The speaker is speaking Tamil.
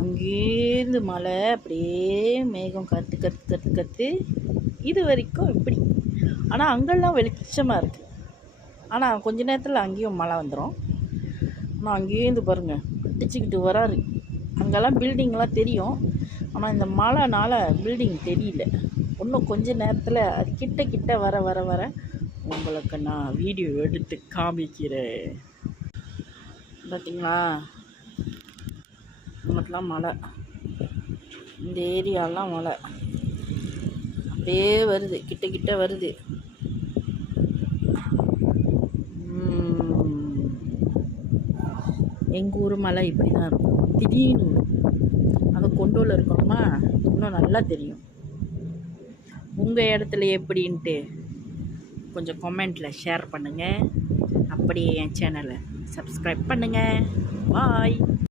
அங்கேருந்து மழை அப்படியே மேகம் கற்று கற்று கற்று கற்று இது வரைக்கும் இப்படி. ஆனால் அங்கெல்லாம் வெளிச்சமாக இருக்குது. ஆனால் கொஞ்ச நேரத்தில் அங்கேயும் மழை வந்துடும். ஆனால் அங்கேருந்து பாருங்கள் அடிச்சுக்கிட்டு வராரு. அங்கெல்லாம் பில்டிங்லாம் தெரியும். ஆனால் இந்த மழைனால பில்டிங் தெரியல. இன்னும் கொஞ்ச நேரத்தில் அது கிட்ட கிட்ட வர வர வர உங்களுக்கு நான் வீடியோ எடுத்து காமிக்கிறேன். பார்த்தீங்களா, இங்கிட்டலாம் மழை, இந்த ஏரியாலாம் மழை அப்படியே வருது, கிட்ட கிட்ட வருது. எங்கள் ஊர் மழை இப்படி தான் இருக்கும். திடீர்னு அதை கொண்டோல இருக்கணுமா, இன்னும் நல்லா தெரியும். உங்கள் இடத்துல எப்படின்ட்டு கொஞ்சம் கமெண்ட்டில் ஷேர் பண்ணுங்கள். அப்படியே என் சேனலை சப்ஸ்கிரைப் பண்ணுங்கள். பாய்.